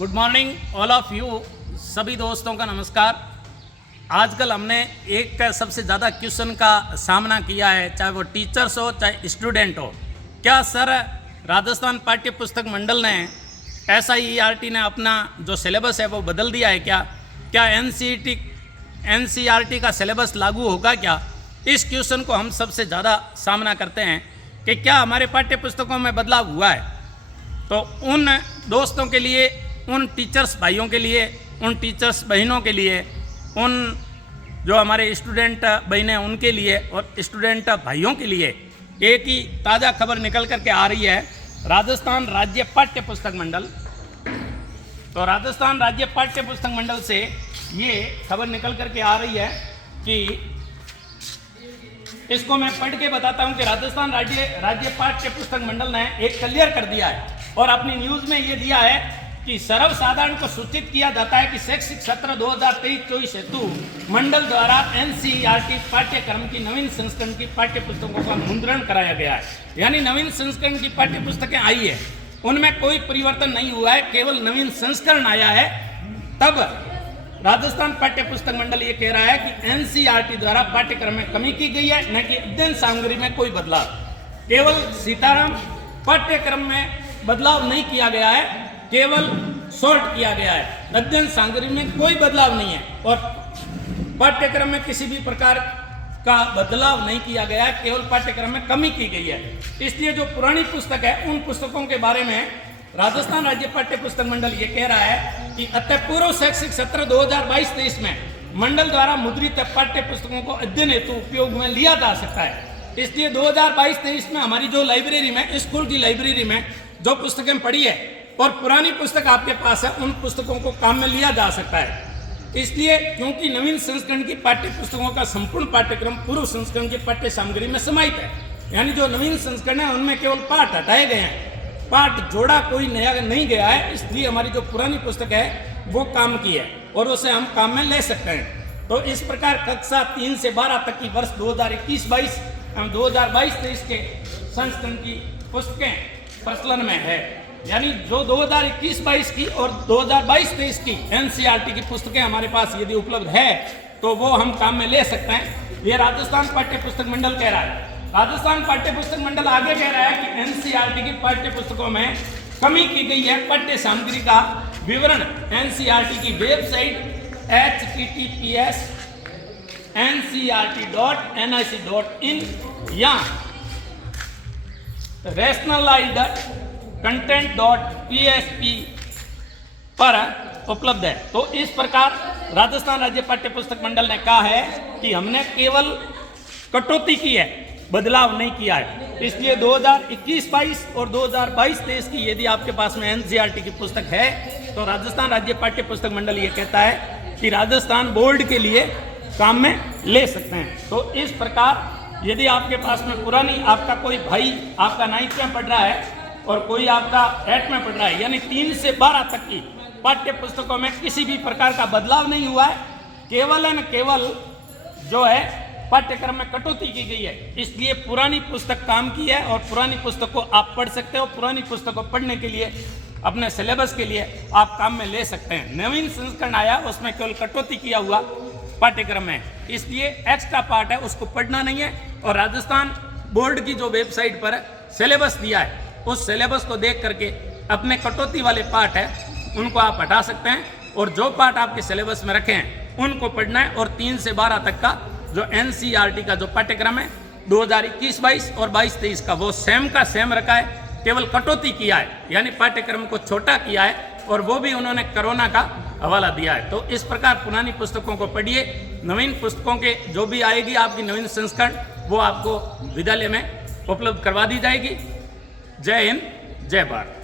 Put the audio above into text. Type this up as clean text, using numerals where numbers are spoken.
Good morning all of you. सभी दोस्तों का नमस्कार। आजकल हमने एक सबसे ज़्यादा क्वेश्चन का सामना किया है, चाहे वो टीचर्स हो चाहे स्टूडेंट हो। क्या सर राजस्थान पाठ्य पुस्तक मंडल ने SIERT ने अपना जो सिलेबस है वो बदल दिया है क्या NCERT का सिलेबस लागू होगा क्या? इस क्वेश्चन को हम सबसे ज़्यादा सामना करते हैं कि क्या हमारे पाठ्य पुस्तकों में बदलाव हुआ है। तो उन दोस्तों के लिए, उन टीचर्स भाइयों के लिए, उन टीचर्स बहनों के लिए, उन जो हमारे स्टूडेंट बहनें उनके लिए और स्टूडेंट भाइयों के लिए एक ही ताज़ा खबर निकल करके आ रही है। राजस्थान राज्य पाठ्य पुस्तक मंडल, तो राजस्थान राज्य पाठ्य पुस्तक मंडल से ये खबर निकल करके आ रही है कि इसको मैं पढ़ के बताता हूं कि राजस्थान राज्य पाठ्य पुस्तक मंडल ने एक क्लियर कर दिया है और अपनी न्यूज़ में ये दिया है कि सर्वसाधारण को सूचित किया जाता है कि शैक्षिक सत्र 2023-24 हेतु मंडल द्वारा NCERT पाठ्यक्रम की नवीन संस्करण की पाठ्य पुस्तकों का मुद्रण कराया गया है। यानी नवीन संस्करण की पाठ्य पुस्तकें आई है, उनमें कोई परिवर्तन नहीं हुआ है, केवल नवीन संस्करण आया है। तब राजस्थान पाठ्य पुस्तक मंडल ये कह रहा है कि NCERT द्वारा पाठ्यक्रम में कमी की गई है, न कि अध्ययन सामग्री में कोई बदलाव। केवल सीताराम पाठ्यक्रम में बदलाव नहीं किया गया है, केवल शॉर्ट किया गया है। अध्ययन सामग्री में कोई बदलाव नहीं है और पाठ्यक्रम में किसी भी प्रकार का बदलाव नहीं किया गया है, केवल पाठ्यक्रम में कमी की गई है। इसलिए जो पुरानी पुस्तक है उन पुस्तकों के बारे में राजस्थान राज्य पाठ्य पुस्तक मंडल ये कह रहा है कि अतः पूर्व शैक्षिक सत्र 2022-23 में मंडल द्वारा मुद्रित पाठ्य पुस्तकों को अध्ययन हेतु उपयोग में लिया जा सकता है। इसलिए 2022-23 में हमारी जो लाइब्रेरी में, स्कूल की लाइब्रेरी में जो पुस्तकें पढ़ी है और पुरानी पुस्तक आपके पास है, उन पुस्तकों को काम में लिया जा सकता है। इसलिए क्योंकि नवीन संस्करण की पाठ्य पुस्तकों का संपूर्ण पाठ्यक्रम पूर्व संस्करण की पाठ्य सामग्री में समाहित है। यानी जो नवीन संस्करण है उनमें केवल पाठ हटाए गए हैं, पाठ जोड़ा कोई नया नहीं गया है। इसलिए हमारी जो पुरानी पुस्तक है वो काम की है और उसे हम काम में ले सकते हैं। तो इस प्रकार कक्षा 3 से 12 तक की वर्ष 2021-22 एवं 2022-23 के संस्करण की पुस्तकें प्रचलन में है। यानी जो 2021-22 की और 2022-23 की NCERT की पुस्तकें हमारे पास यदि उपलब्ध है तो वो हम काम में ले सकते हैं। ये राजस्थान पाठ्य पुस्तक मंडल कह रहा है। राजस्थान पाठ्य पुस्तक मंडल आगे कह रहा है कि NCERT की पाठ्य पुस्तकों में कमी की गई है। पाठ्य सामग्री का विवरण NCERT की वेबसाइट https ncert.nic.in या rationalizedcontent.php पर उपलब्ध है। तो इस प्रकार राजस्थान राज्य पाठ्य पुस्तक मंडल ने कहा है कि हमने केवल कटौती की है, बदलाव नहीं किया है। इसलिए 2021-22 और 2022-23 की यदि आपके पास में NCERT की पुस्तक है तो राजस्थान राज्य पाठ्य पुस्तक मंडल ये कहता है कि राजस्थान बोर्ड के लिए काम में ले सकते हैं। तो इस प्रकार यदि आपके पास में पुरानी, आपका कोई भाई आपका 9th में पढ़ रहा है और कोई आपका 8th में पढ़ रहा है, यानी 3 से 12 तक की पाठ्य पुस्तकों में किसी भी प्रकार का बदलाव नहीं हुआ है, केवल न केवल जो है पाठ्यक्रम में कटौती की गई है। इसलिए पुरानी पुस्तक काम की है और पुरानी पुस्तक को आप पढ़ सकते हो। पुरानी पुस्तक को पढ़ने के लिए, अपने सिलेबस के लिए आप काम में ले सकते हैं। नवीन संस्करण आया, उसमें केवल कटौती किया हुआ पाठ्यक्रम है, इसलिए एक्स्ट्रा पार्ट है, उसको पढ़ना नहीं है। और राजस्थान बोर्ड की जो वेबसाइट पर सिलेबस दिया है उस सिलेबस को देख करके अपने कटौती वाले पार्ट है उनको आप हटा सकते हैं और जो पार्ट आपके सिलेबस में रखे हैं उनको पढ़ना है। और 3 से 12 तक का जो NCERT का जो पाठ्यक्रम है 2021-22 और 22-23 का वो सेम का सेम रखा है, केवल कटौती किया है, यानी पाठ्यक्रम को छोटा किया है और वो भी उन्होंने कोरोना का हवाला दिया है। तो इस प्रकार पुरानी पुस्तकों को पढ़िए, नवीन पुस्तकों के जो भी आएगी आपकी नवीन संस्करण वो आपको विद्यालय में उपलब्ध करवा दी जाएगी। जय हिंद, जय भारत।